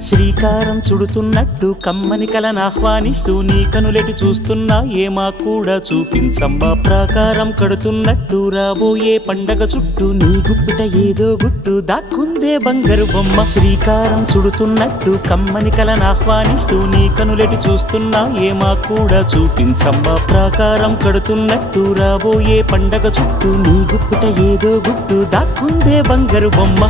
శ్రీకారం చుడుతున్నట్టు కమ్మని కలను ఆహ్వానిస్తూ నీ కనులెటి చూస్తున్నా ఏమా కూడా చూపించమ్మా. ప్రాకారం కడుతున్నట్టు రాబోయే పండగ చుట్టూ నీ గుప్పిట ఏదో గుట్టు దాక్కుందే బంగారు బొమ్మ. శ్రీకారం చుడుతున్నట్టు కమ్మని కలను ఆహ్వానిస్తూ నీ కనులెటి చూస్తున్నా ఏమా కూడా చూపించమ్మా. ప్రాకారం కడుతున్నట్టు రాబోయే పండగ చుట్టూ నీ గుప్పిట ఏదో గుట్టు దాక్కుందే బంగారు బొమ్మ.